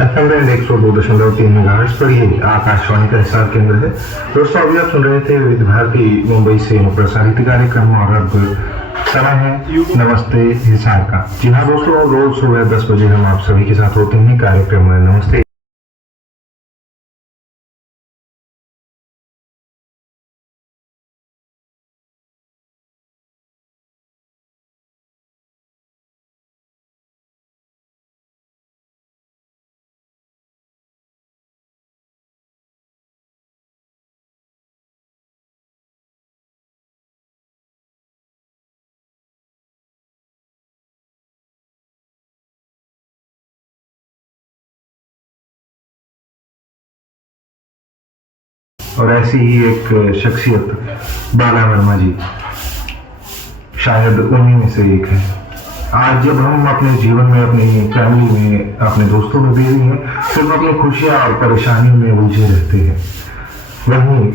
FM band 102.3 megahertz पर ये आकाशवाणी का हिसार केंद्र है। दोस्तों अभी आप सुन रहे थे विविध भारती मुंबई से प्रसारित कार्यक्रम और अब समय है नमस्ते हिसार का। जी हाँ दोस्तों, रोज सुबह 10 बजे हम आप सभी के साथ होते हैं कार्यक्रम में नमस्ते। और ऐसी ही एक शख्सियत बाला वर्मा जी शायद उन्हीं में से एक है। आज जब हम अपने जीवन में, अपनी फैमिली में, अपने दोस्तों में बिजी हैं, सिर्फ अपनी खुशियां और परेशानियों में उलझे रहते हैं। वहीं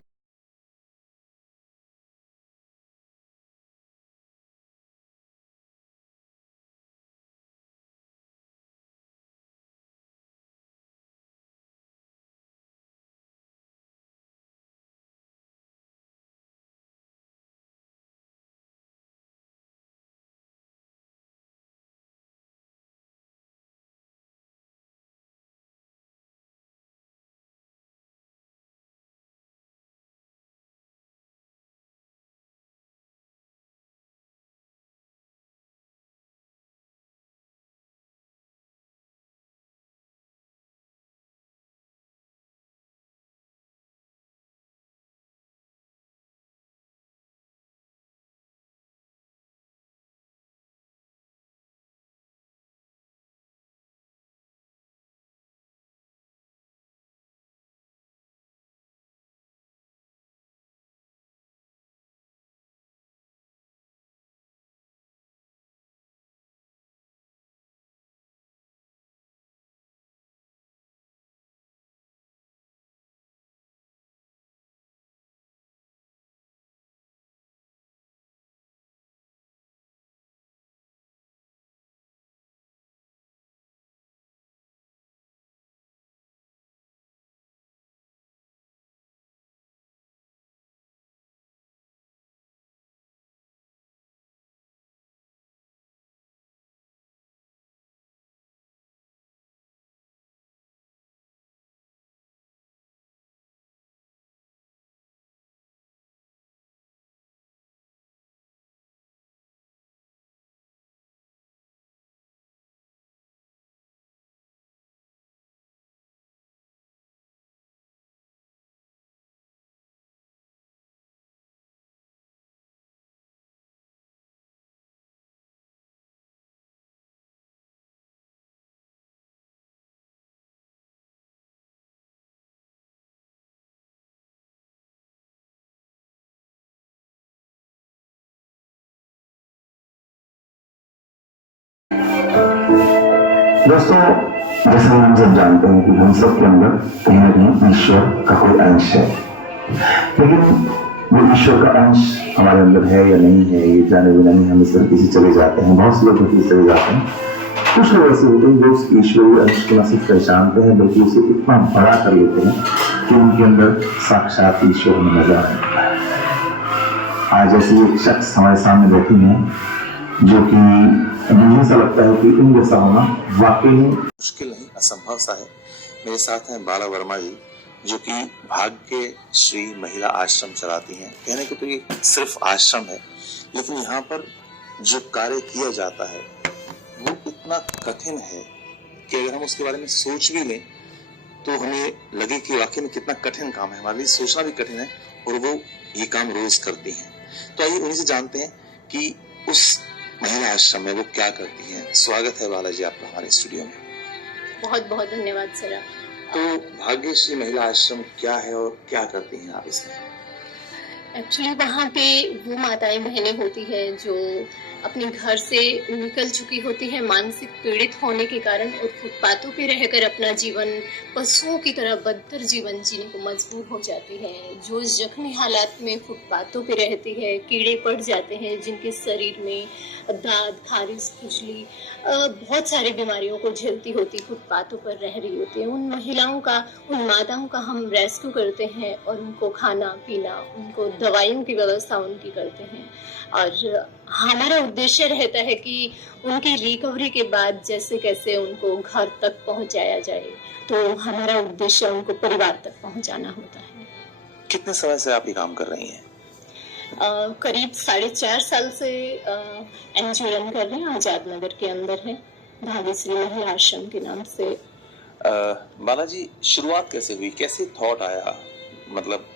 दोस्तों, जैसे हम सब जानते हैं कि हम सब के अंदर कहीं ना कहीं ईश्वर का कोई अंश है, लेकिन वो ईश्वर का अंश हमारे अंदर है या नहीं है ये जाने बिना ही हम इस तरीके से चले जाते हैं। बहुत से लोग इस चले जाते हैं। कुछ लोग ऐसे होते हैं जो उस ईश्वरीय अंश को न सिर्फ पहचानते हैं बल्कि उसे इतना बड़ा कर लेते हैं कि उनके अंदर साक्षात ईश्वर हमें नजर आने लगता है। आज ऐसी एक शख्स हमारे सामने बैठी है जो कि मुझे ऐसा लगता है कि इन जैसा होना वाकई मुश्किल नहीं, असंभव सा है। मेरे साथ हैं बाला वर्मा जी, जो कि भाग्य श्री महिला आश्रम चलाती हैं। कहने को तो ये सिर्फ आश्रम है, लेकिन यहाँ पर जो कार्य किया जाता है वो इतना कठिन है कि अगर हम उसके बारे में सोच भी लें तो हमें लगे कि वाकई में कितना कठिन काम है। हमारे लिए सोचना भी कठिन है और वो ये काम रोज करती हैं। तो आइए उन्हीं से जानते हैं कि उस महिला आश्रम में वो क्या करती हैं। स्वागत है बालाजी आपका हमारे स्टूडियो में। बहुत बहुत धन्यवाद सर। तो भाग्यश्री महिला आश्रम क्या है और क्या करती हैं आप इसमें? एक्चुअली वहाँ पे वो माताएं बहनें होती हैं जो अपने घर से निकल चुकी होती हैं मानसिक पीड़ित होने के कारण, और फुटपाथों पे रहकर अपना जीवन पशुओं की तरह बदतर जीवन जीने को मजबूर हो जाती है। जो जख्मी हालात में फुटपाथों पे रहती है, कीड़े पड़ जाते हैं जिनके शरीर में दाद, खारिश, खुजली, बहुत सारी बीमारियों को झेलती होती फुटपाथों पर रह रही होती है, उन महिलाओं का, उन माताओं का हम रेस्क्यू करते हैं और उनको खाना पीना, उनको दवाइयों की व्यवस्था उनकी करते हैं। और हमारा उद्देश्य रहता है कि उनकी रिकवरी के बाद जैसे कैसे उनको घर तक पहुंचाया जाए, तो हमारा उद्देश्य उनको परिवार तक पहुंचाना होता है। कितने समय से आप ये काम कर रही हैं? करीब 4.5 साल से एनजीओ रन कर रहे हैं, आजाद नगर के अंदर है, भाग्यश्री महिला आश्रम के नाम से। बालाजी, शुरुआत कैसे हुई, कैसे थॉट आया? मतलब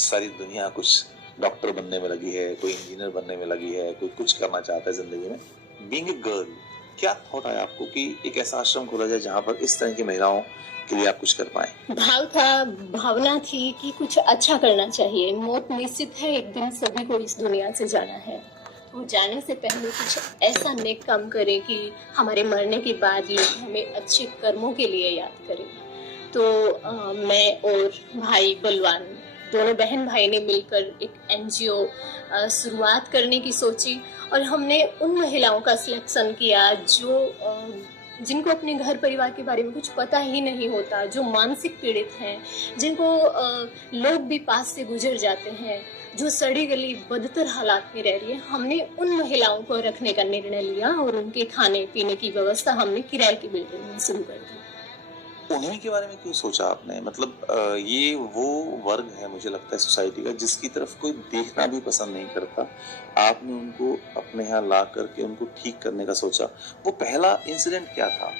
सारी दुनिया कुछ डॉक्टर बनने में लगी है, कोई इंजीनियर बनने में लगी है, कोई कुछ करना चाहता है जिंदगी में। बीइंग ए गर्ल, क्या थॉट आया आपको कि एक ऐसा आश्रम खोला जाए जहाँ पर इस तरह की महिलाओं के लिए आप कुछ कर पाए? भावना थी कि कुछ अच्छा करना चाहिए। मौत निश्चित है, एक दिन सभी को इस दुनिया से जाना है, तो जाने से पहले कुछ ऐसा नेक काम करें कि हमारे मरने के बाद लोग हमें अच्छे कर्मों के लिए याद करें। तो मैं और भाई बलवान, दोनों बहन भाई ने मिलकर एक एनजीओ शुरुआत करने की सोची, और हमने उन महिलाओं का सिलेक्शन किया जो जिनको अपने घर परिवार के बारे में कुछ पता ही नहीं होता, जो मानसिक पीड़ित हैं, जिनको लोग भी पास से गुजर जाते हैं, जो सड़ी गली बदतर हालात में रह रही है। हमने उन महिलाओं को रखने का निर्णय लिया और उनके खाने पीने की व्यवस्था हमने किराए की बिल्डिंग में शुरू कर दी। उन्हीं के बारे में क्यों सोचा आपने? मतलब ये वो वर्ग है, मुझे लगता है सोसाइटी का, जिसकी तरफ कोई देखना भी पसंद नहीं करता। आपने उनको अपने यहाँ ला करके उनको ठीक करने का सोचा। वो पहला इंसिडेंट क्या था?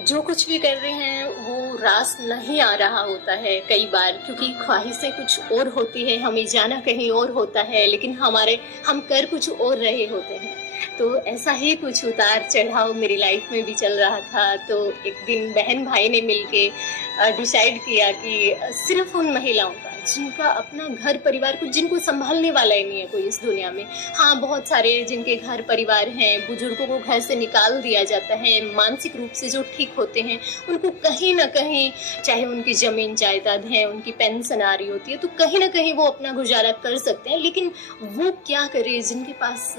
जो कुछ भी कर रहे हैं वो रास नहीं आ रहा होता है कई बार, क्योंकि ख्वाहिशें कुछ और होती है, हमें जाना कहीं और होता है, लेकिन हम कर कुछ और रहे होते हैं। तो ऐसा ही कुछ उतार चढ़ाव मेरी लाइफ में भी चल रहा था। तो एक दिन बहन भाई ने मिलके डिसाइड किया कि सिर्फ उन महिलाओं का जिनका अपना घर परिवार, कुछ जिनको संभालने वाला ही नहीं है कोई इस दुनिया में। हाँ, बहुत सारे जिनके घर परिवार हैं, बुजुर्गों को घर से निकाल दिया जाता है, मानसिक रूप से जो ठीक होते हैं उनको कहीं ना कहीं, चाहे उनकी जमीन जायदाद है, उनकी पेंशन आ रही होती है, तो कहीं ना कहीं वो अपना गुजारा कर सकते हैं। लेकिन वो क्या करे जिनके पास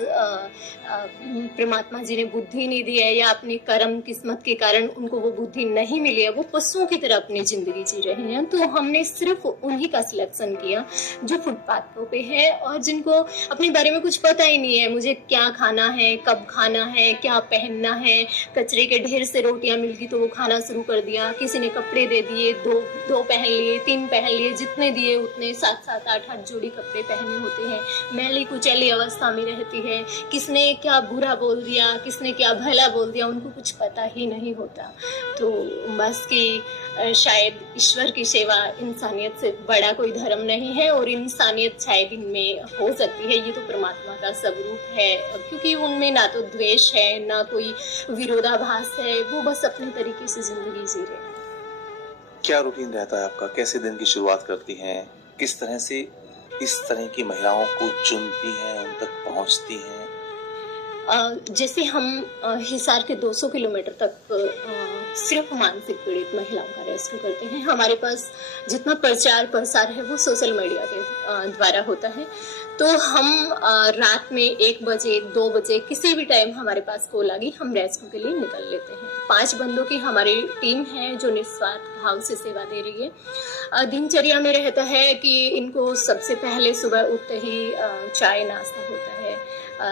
परमात्मा जी ने बुद्धि नहीं दी है, या अपनी कर्म किस्मत के कारण उनको वो बुद्धि नहीं मिली है, वो पशुओं की तरह अपनी जिंदगी जी रहे हैं। तो हमने सिर्फ उन्हीं का सिलेक्शन किया जो फुटपाथों पे है और जिनको अपने बारे में कुछ पता ही नहीं है, मुझे क्या खाना है, कब खाना है, क्या पहनना है। कचरे के ढेर से रोटियां मिल गई तो वो खाना शुरू कर दिया। किसी ने कपड़े दे दिए, दो पहन लिए, 3 पहन लिए, जितने दिए उतने 7-7, 8-8 जोड़ी कपड़े पहने होते हैं। मैली कुचैली अवस्था में रहती है। किसने क्या बुरा बोल दिया, किसने क्या भला बोल दिया, उनको कुछ पता ही नहीं होता। तो बस कि शायद ईश्वर की सेवा इंसानियत से बड़ा कोई धर्म नहीं है, और इंसानियत शायद इनमें हो सकती है। ये तो परमात्मा का स्वरूप है, क्योंकि उनमें ना तो द्वेष है, ना कोई विरोधाभास है, वो बस अपने तरीके से जिंदगी जी रहे हैं। क्या रूटीन रहता है आपका? कैसे दिन की शुरुआत करती हैं? किस तरह से इस तरह की महिलाओं को चुनती हैं, उन तक पहुंचती हैं? जैसे हम हिसार के 200 किलोमीटर तक सिर्फ मानसिक पीड़ित महिलाओं का रेस्क्यू करते हैं। हमारे पास जितना प्रचार प्रसार है वो सोशल मीडिया के द्वारा होता है। तो हम रात में 1 बजे 2 बजे किसी भी टाइम हमारे पास कॉल आ गई, हम रेस्क्यू के लिए निकल लेते हैं। 5 बंदों की हमारी टीम है जो निस्वार्थ भाव से सेवा दे रही है। दिनचर्या में रहता है कि इनको सबसे पहले सुबह उठते ही चाय नाश्ता होता है,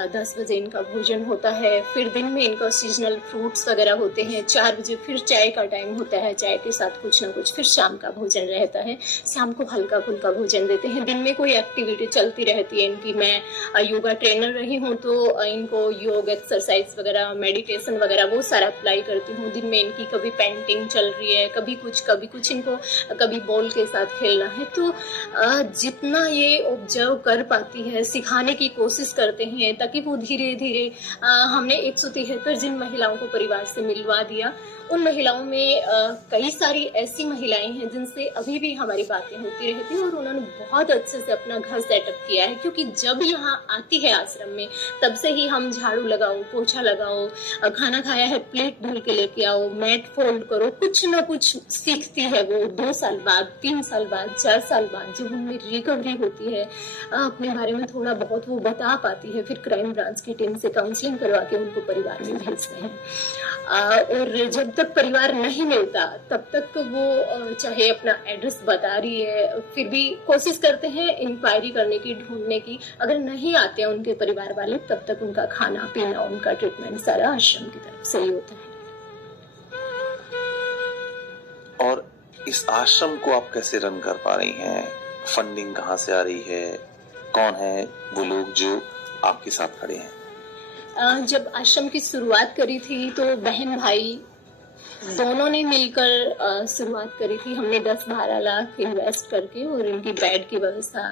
10 बजे इनका भोजन होता है, फिर दिन में इनका सीजनल फ्रूट्स वगैरह होते हैं, 4 बजे फिर चाय का टाइम होता है, चाय के साथ कुछ ना कुछ, फिर शाम का भोजन रहता है। शाम को हल्का फुल्का भोजन देते हैं। दिन में कोई एक्टिविटी चलती रहती है इनकी। मैं योगा ट्रेनर रही हूँ, तो इनको योग एक्सरसाइज वगैरह, मेडिटेशन वगैरह वो सारा अप्लाई करती हूँ। दिन में इनकी कभी पेंटिंग चल रही है, कभी कुछ इनको कभी बॉल के साथ खेलना है। तो जितना ये ऑब्जर्व कर पाती है, सिखाने की कोशिश करते हैं, ताकि वो धीरे धीरे हमने 173 जिन महिलाओं को परिवार से मिलवा दिया, उन महिलाओं में कई सारी ऐसी महिलाएं हैं जिनसे अभी भी हमारी बातें होती रहती हैं और उन्होंने बहुत अच्छे से अपना घर सेटअप किया है, क्योंकि जब यहाँ आती है आश्रम में तब से ही हम झाड़ू लगाओ, पोछा लगाओ, खाना खाया है प्लेट धुल के लेके आओ, मैट फोल्ड करो, कुछ ना कुछ सीखती है वो 2 साल बाद, 3 साल बाद, 4 साल बाद जब उनमें रिकवरी होती है, अपने बारे में थोड़ा बहुत वो बता पाती है, फिर क्राइम ब्रांच की टीम से काउंसलिंग करवा के उनको परिवार में भेजते हैं। और जब तक परिवार नहीं मिलता तब तक वो चाहे अपना एड्रेस बता रही है फिर भी कोशिश करते हैं इंक्वायरी करने की, ढूंढने की। अगर नहीं आते हैं उनके परिवार वाले तब तक उनका खाना पीना, उनका ट्रीटमेंट सारा आश्रम की तरफ से ही होता है। और इस आश्रम को आप कैसे रन कर पा रही हैं? फंडिंग कहाँ से आ रही है? कौन है वो लोग जो आपके साथ खड़े हैं? जब आश्रम की शुरुआत करी थी तो बहन भाई दोनों ने मिलकर शुरुआत करी थी। हमने 10-12 लाख इन्वेस्ट करके और इनकी बेड की व्यवस्था,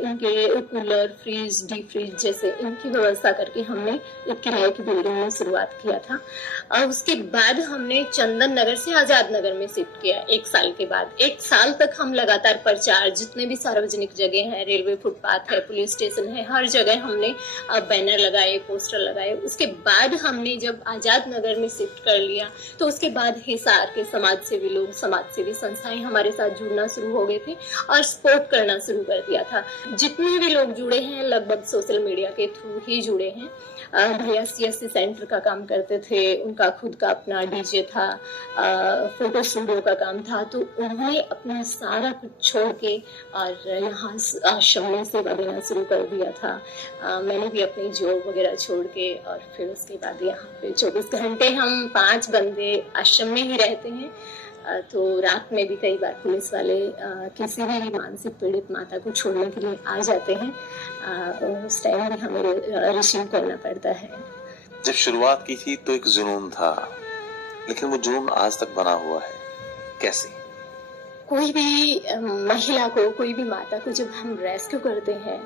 इनके कूलर, फ्रीज, डीप फ्रीज जैसे इनकी व्यवस्था करके हमने एक किराए की बिल्डिंग में शुरुआत किया था। उसके बाद हमने चंदन नगर से आजाद नगर में शिफ्ट किया 1 साल के बाद। 1 साल तक हम लगातार प्रचार, जितने भी सार्वजनिक जगह हैं, रेलवे फुटपाथ है, पुलिस स्टेशन है, हर जगह हमने बैनर लगाए, पोस्टर लगाए। उसके बाद हमने जब आजाद नगर में शिफ्ट कर लिया तो उसके बाद हिसार के समाज सेवी लोग, समाज सेवी संस्थाएं हमारे साथ जुड़ना शुरू हो गए थे और सपोर्ट करना शुरू कर दिया था। जितने भी लोग जुड़े हैं लगभग सोशल मीडिया के थ्रू ही जुड़े हैं। भैया CSC सेंटर का काम करते थे, उनका खुद का अपना डीजे था, फोटो स्टूडियो का काम था, तो उन्होंने अपना सारा कुछ छोड़ के और यहाँ आश्रम में सेवा देना शुरू कर दिया था। मैंने भी अपनी जॉब वगैरह छोड़ के और फिर उसके बाद यहाँ पे 24 घंटे हम 5 बंदे आश्रम में ही रहते हैं। तो रात में भी कई बार पुलिस वाले किसी भी मानसिक पीड़ित माता को छोड़ने के लिए आ जाते हैं, उस टाइम भी हमें रिसीव करना पड़ता है। जब शुरुआत की थी तो एक जुनून था, लेकिन वो जुनून आज तक बना हुआ है, कैसे? कोई भी महिला को, कोई भी माता को जब हम रेस्क्यू करते हैं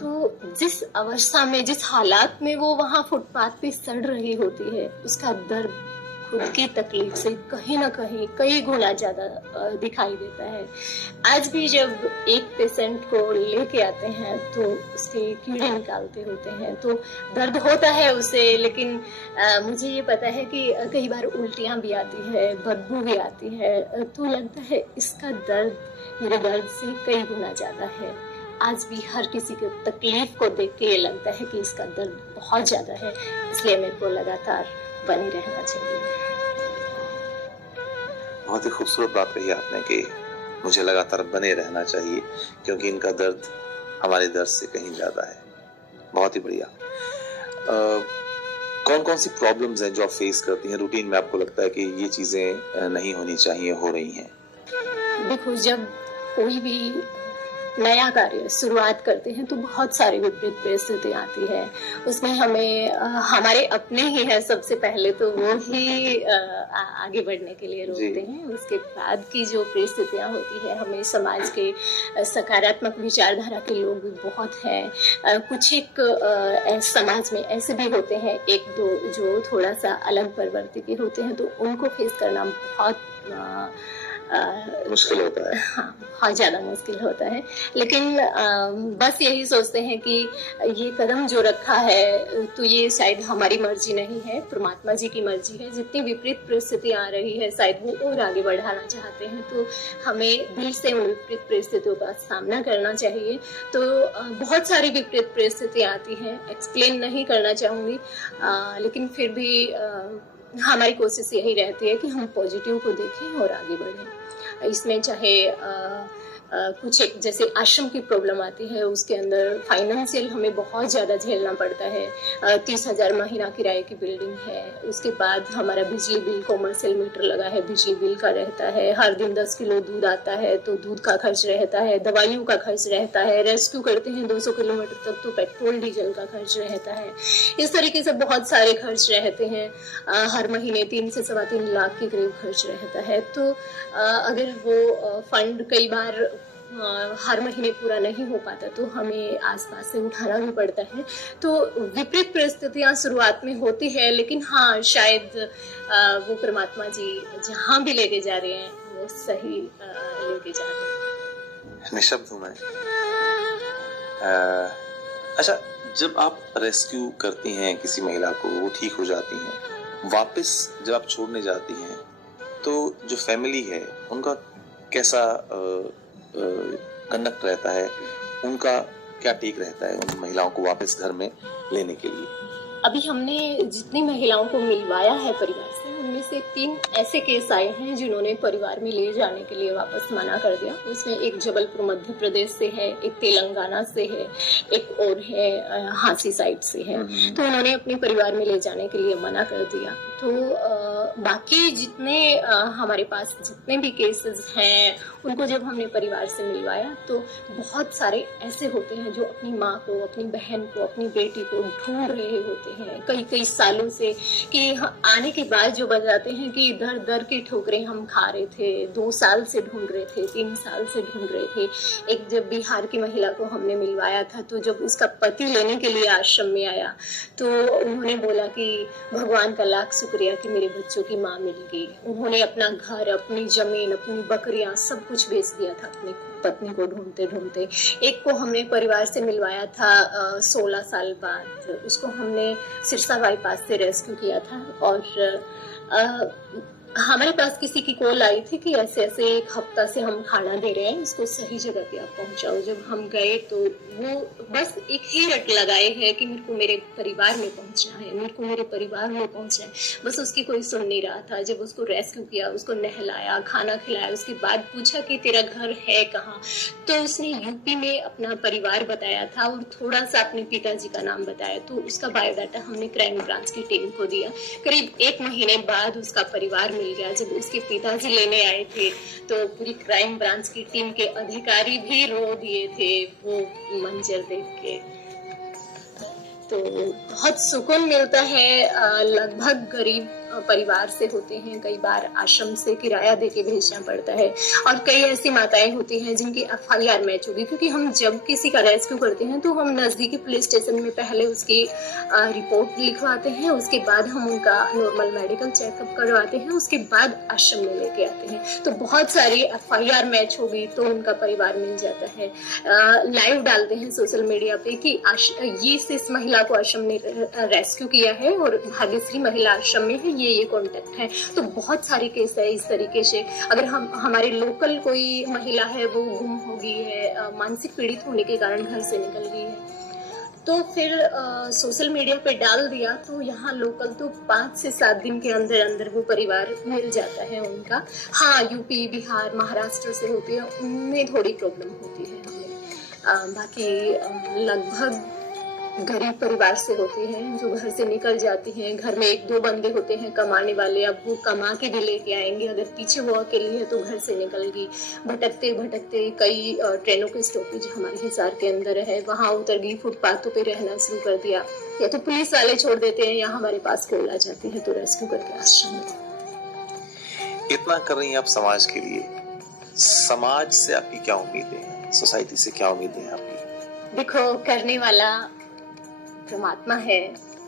तो जिस अवस्था में, जिस हालात में वो वहाँ फुटपाथ पे सड़ रही होती है, उसका दर्द खुद की तकलीफ से कहीं ना कहीं कई गुना ज्यादा दिखाई देता है। आज भी जब एक पेशेंट को लेके आते हैं तो उसके कीड़े निकालते होते हैं तो दर्द होता है उसे, लेकिन मुझे ये पता है कि कई बार उल्टियाँ भी आती है, बदबू भी आती है, तो लगता है इसका दर्द मेरे दर्द से कई गुना ज्यादा है। आज भी हर किसी की तकलीफ को देख के ये लगता है कि इसका दर्द बहुत ज्यादा है, इसलिए मेरे को लगातार बने रहना चाहिए। बहुत ही खूबसूरत बात कही आपने कि मुझे लगातार बने रहना चाहिए, क्योंकि इनका दर्द हमारे दर्द से कहीं ज्यादा है। बहुत ही बढ़िया। कौन कौन सी प्रॉब्लम्स हैं जो आप फेस करती हैं रूटीन में? आपको लगता है कि ये चीजें नहीं होनी चाहिए, हो रही हैं? देखो, जब कोई भी नया कार्य शुरुआत करते हैं तो बहुत सारी विपरीत परिस्थितियाँ आती है। उसमें हमें हमारे अपने ही है सबसे पहले, तो वो ही आगे बढ़ने के लिए रोकते हैं। उसके बाद की जो परिस्थितियाँ होती है, हमें समाज के सकारात्मक विचारधारा के लोग भी बहुत हैं। कुछ एक समाज में ऐसे भी होते हैं 1-2 जो थोड़ा सा अलग प्रवृत्ति के होते हैं, तो उनको फेस करना बहुत मुश्किल होता है। हाँ, बहुत ज्यादा मुश्किल होता है। लेकिन बस यही सोचते हैं कि ये कदम जो रखा है तो ये शायद हमारी मर्जी नहीं है, परमात्मा जी की मर्जी है। जितनी विपरीत परिस्थितियाँ आ रही है शायद वो और आगे बढ़ाना चाहते हैं, तो हमें दिल से उन विपरीत परिस्थितियों का सामना करना चाहिए। तो बहुत सारी विपरीत परिस्थितियाँ आती हैं, एक्सप्लेन नहीं करना चाहूँगी, लेकिन फिर भी हमारी कोशिश यही रहती है कि हम पॉजिटिव को देखें और आगे बढ़ें। इसमें चाहे कुछ एक जैसे आश्रम की प्रॉब्लम आती है, उसके अंदर फाइनेंशियल हमें बहुत ज़्यादा झेलना पड़ता है। 30,000 महीना किराए की बिल्डिंग है, उसके बाद हमारा बिजली बिल, कॉमर्शियल मीटर लगा है, बिजली बिल का रहता है, हर दिन 10 किलो दूध आता है तो दूध का खर्च रहता है, दवाइयों का खर्च रहता है, रेस्क्यू करते हैं 200 किलोमीटर तक तो पेट्रोल डीजल का खर्च रहता है। इस तरीके से बहुत सारे खर्च रहते हैं। हर महीने 3 से 3.25 लाख के करीब खर्च रहता है। तो अगर वो फंड कई बार हर महीने पूरा नहीं हो पाता तो हमें आसपास से उठाना भी पड़ता है। तो विपरीत परिस्थितियां शुरुआत में होती है, लेकिन हाँ, शायद वो परमात्मा जी जहाँ भी लेके जा रहे हैं वो सही लेके जा रहे हैं। निशब्द हूँ मैं। अच्छा, जब आप रेस्क्यू करती हैं किसी महिला को, वो ठीक हो जाती हैं, वापस जब आप छोड़ने जाती हैं तो जो फैमिली है उनका कैसा कंडक्ट रहता है, उनका क्या टेक रहता है उन महिलाओं को वापस घर में लेने के लिए? अभी हमने जितनी महिलाओं को मिलवाया है परिवार से, उनमें से 3 ऐसे केस आए हैं जिन्होंने परिवार में ले जाने के लिए वापस मना कर दिया। उसमें एक जबलपुर मध्य प्रदेश से है, एक तेलंगाना से है, एक और है हांसी साइड से है। तो उन्होंने अपने परिवार में ले जाने के लिए मना कर दिया। तो बाकी जितने हमारे पास जितने भी केसेस हैं, उनको जब हमने परिवार से मिलवाया तो बहुत सारे ऐसे होते हैं जो अपनी माँ को, अपनी बहन को, अपनी बेटी को ढूंढ रहे होते हैं कई सालों से, कि आने के बाद जो बताते हैं कि दर दर की ठोकरें हम खा रहे थे, 2 साल से ढूंढ रहे थे, 3 साल से ढूंढ रहे थे। एक जब बिहार की महिला को हमने मिलवाया था तो जब उसका पति लेने के लिए आश्रम में आया तो उन्होंने बोला कि भगवान का लाख शुक्रिया कि मेरे बच्चों की माँ मिल गई। उन्होंने अपना घर, अपनी जमीन, अपनी बकरियां सब कुछ बेच दिया था अपनी पत्नी को ढूंढते ढूंढते। एक को हमने परिवार से मिलवाया था 16 साल बाद, उसको हमने सिरसा बाईपास से रेस्क्यू किया था और हमारे पास किसी की कॉल आई थी कि ऐसे ऐसे 1 हफ्ता से हम खाना दे रहे हैं, इसको सही जगह पे आप पहुंचाओ। जब हम गए तो वो बस एक ही रट लगाए है कि मेरे को मेरे परिवार में पहुंचना है, मेरे को मेरे परिवार में पहुंचना है, बस उसकी कोई सुन नहीं रहा था। जब उसको रेस्क्यू किया, उसको नहलाया, खाना खिलाया, उसके बाद पूछा कि तेरा घर है कहाँ, तो उसने यूपी में अपना परिवार बताया था और थोड़ा सा अपने पिताजी का नाम बताया। तो उसका बायोडाटा हमने क्राइम ब्रांच की टीम को दिया। करीब 1 महीने बाद उसका परिवार मिल गया। जब उसके पिताजी लेने आए थे तो पूरी क्राइम ब्रांच की टीम के अधिकारी भी रो दिए थे वो मंजर देख के। तो बहुत सुकून मिलता है। लगभग गरीब परिवार से होते हैं, कई बार आश्रम से किराया देके भेजना पड़ता है और कई ऐसी माताएं होती हैं जिनकी FIR मैच होगी, क्योंकि हम जब किसी का रेस्क्यू करते हैं तो हम नजदीकी पुलिस स्टेशन में पहले उसकी रिपोर्ट लिखवाते हैं, उसके बाद हम उनका नॉर्मल मेडिकल चेकअप करवाते हैं, उसके बाद आश्रम में लेके आते हैं। तो बहुत सारी FIR मैच होगी तो उनका परिवार मिल जाता है। लाइव डालते हैं सोशल मीडिया पे कि ये इस महिला को आश्रम ने रेस्क्यू किया है और भाग्यश्री महिला आश्रम में है, ये कॉन्टेक्ट है। तो बहुत सारे केस है इस तरीके से। अगर हम हमारे लोकल कोई महिला है वो गुम हो गई है, मानसिक पीड़ित होने के कारण घर से निकल गई है, तो फिर सोशल मीडिया पे डाल दिया तो यहाँ लोकल तो 5 से 7 दिन के अंदर अंदर वो परिवार मिल जाता है उनका। हाँ, यूपी, बिहार, महाराष्ट्र से होती है, उनमें थोड़ी प्रॉब्लम होती है हमें। बाकी लगभग गरीब परिवार से होते हैं जो घर से निकल जाती हैं। घर में 1-2 बंदे होते हैं कमाने वाले, अब वो कमा के भी लेके आएंगे। अगर पीछे वो अकेली है तो घर से निकल गई, भटकते भटकते कई ट्रेनों के स्टॉपेज हमारे हिसार के अंदर है, वहां उतर गई, फुटपाथों पे रहना शुरू कर दिया, या तो पुलिस वाले छोड़ देते हैं या हमारे पास कॉल आ जाती है तो रेस्क्यू करके आश्रम में। इतना कर रही हैं आप समाज के लिए, समाज से आपकी क्या उम्मीदें हैं, सोसाइटी से क्या उम्मीदें हैं आपकी? देखो, करने वाला परमात्मा है,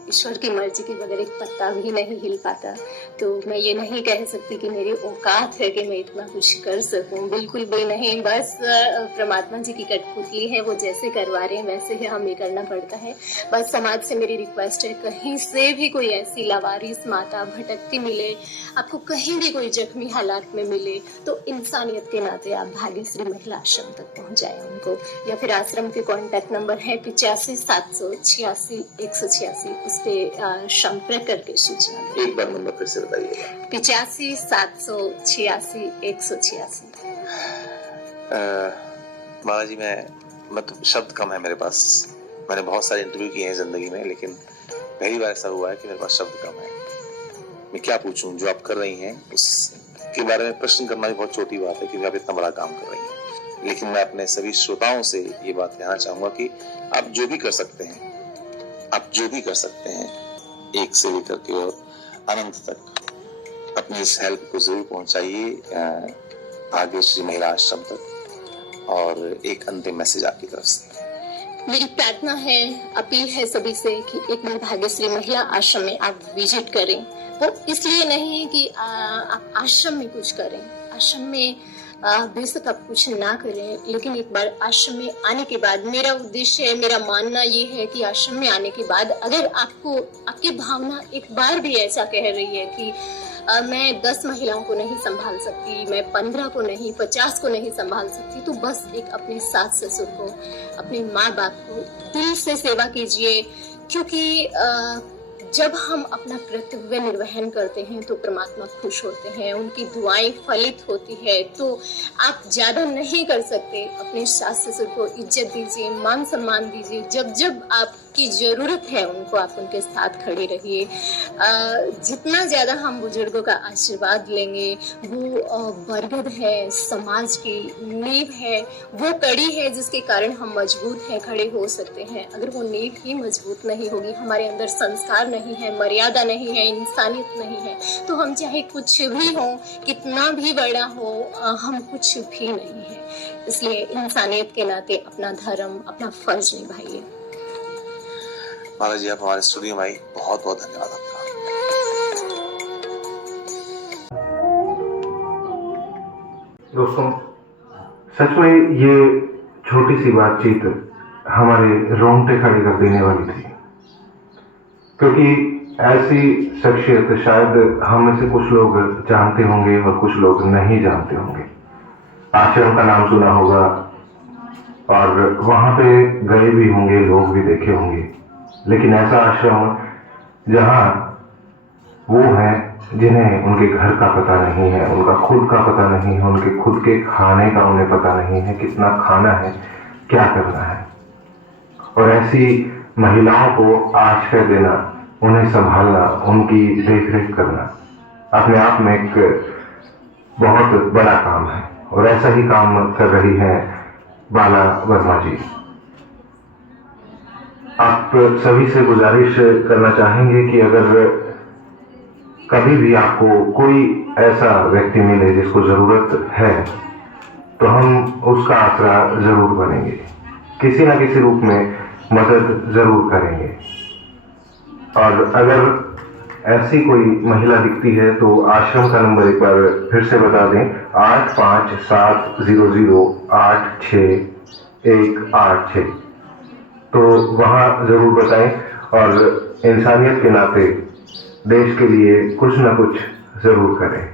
ईश्वर की मर्जी के बगैर एक पत्ता भी नहीं हिल पाता। तो मैं ये नहीं कह सकती कि मेरी औकात है कि मैं इतना कुछ कर सकूं, बिल्कुल भी नहीं। बस परमात्मा जी की कठपुतली है, वो जैसे करवा रहे हैं वैसे ही हमें करना पड़ता है। बस समाज से मेरी रिक्वेस्ट है, कहीं से भी कोई ऐसी लावारिस माता भटकती मिले, आपको कहीं भी कोई जख्मी हालात में मिले, तो इंसानियत के नाते आप भाग्यश्री महिला आश्रम तक पहुंचाएं उनको, या फिर आश्रम के कॉन्टैक्ट नंबर है 85 786 186, उस पे संपर्क करके सूचना दें। एक बार नंबर फिर से बताइए। 85 786 186। माला जी, मैं तो शब्द कम है मेरे पास। मैंने बहुत सारे इंटरव्यू किए हैं जिंदगी में, लेकिन पहली बार ऐसा हुआ है कि मेरे पास शब्द कम है। मैं क्या पूछूं, जो आप कर रही हैं उसके बारे में प्रश्न करना भी बहुत छोटी बात है क्योंकि आप इतना बड़ा काम कर रही हैं। लेकिन मैं अपने सभी श्रोताओं से ये बात कहना चाहूंगा कि आप जो भी कर सकते हैं, आप जो भी कर सकते हैं, 1 से लेकर के और अनंत तक अपनी इस हेल्प को जरूर पहुंचाइए भाग्यश्री महिला आश्रम तक। और एक अंतिम मैसेज आपकी तरफ से। मेरी प्रार्थना है, अपील है सभी से कि एक बार भाग्यश्री महिला आश्रम में आप विजिट करें। वो इसलिए नहीं कि आप आश्रम में कुछ करें, आश्रम में बेशक आप कुछ ना करें, लेकिन एक बार आश्रम में आने के बाद मेरा उद्देश्य है, मेरा मानना ये है कि आश्रम में आने के बाद अगर आपको आपकी भावना एक बार भी ऐसा कह रही है कि मैं 10 महिलाओं को नहीं संभाल सकती, मैं 15 को नहीं, 50 को नहीं संभाल सकती, तो बस एक अपने सास ससुर को, अपने माँ बाप को दिल से सेवा कीजिए। क्योंकि जब हम अपना कर्तव्य निर्वहन करते हैं तो परमात्मा खुश होते हैं, उनकी दुआएं फलित होती है। तो आप ज्यादा नहीं कर सकते, अपने सास ससुर को इज्जत दीजिए, मान सम्मान दीजिए। जब जब आपकी जरूरत है उनको, आप उनके साथ खड़े रहिए। जितना ज्यादा हम बुजुर्गों का आशीर्वाद लेंगे, वो बरगद है, समाज की नींव है, वो कड़ी है जिसके कारण हम मजबूत हैं, खड़े हो सकते हैं। अगर वो नींव ही मजबूत नहीं होगी, हमारे अंदर संस्कार नहीं है, मर्यादा नहीं है, इंसानियत नहीं है, तो हम चाहे कुछ भी हो, कितना भी बड़ा हो, हम कुछ भी नहीं है। इसलिए इंसानियत के नाते अपना धर्म, अपना फर्ज निभाइए। माला जी, आप हमारे स्टूडियो में आई, बहुत बहुत धन्यवाद आपका। दोस्तों, सच में ये छोटी सी बातचीत हमारे रोंगटे खड़े कर देने वाली थी, क्योंकि ऐसी शख्सियत शायद हम में से कुछ लोग जानते होंगे और कुछ लोग नहीं जानते होंगे। आश्रम का नाम सुना होगा और वहां पे गए भी होंगे, लोग भी देखे होंगे, लेकिन ऐसा आश्रम जहां वो है जिन्हें उनके घर का पता नहीं है, उनका खुद का पता नहीं है, उनके खुद के खाने का उन्हें पता नहीं है, कितना खाना है, क्या करना है, और ऐसी महिलाओं को आश्रय देना, उन्हें संभालना, उनकी देखरेख करना अपने आप में एक बहुत बड़ा काम है। और ऐसा ही काम कर रही है बाला वर्मा जी। आप सभी से गुजारिश करना चाहेंगे कि अगर कभी भी आपको कोई ऐसा व्यक्ति मिले जिसको जरूरत है, तो हम उसका आसरा जरूर बनेंगे, किसी न किसी रूप में मदद जरूर करेंगे। और अगर ऐसी कोई महिला दिखती है तो आश्रम का नंबर एक बार फिर से बता दें, 8570086186। तो वहाँ जरूर बताएं और इंसानियत के नाते देश के लिए कुछ ना कुछ जरूर करें।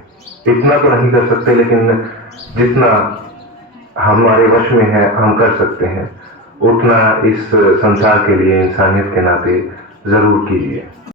इतना तो नहीं कर सकते, लेकिन जितना हमारे वश में है हम कर सकते हैं, उतना इस संसार के लिए इंसानियत के नाते जरूर कीजिए।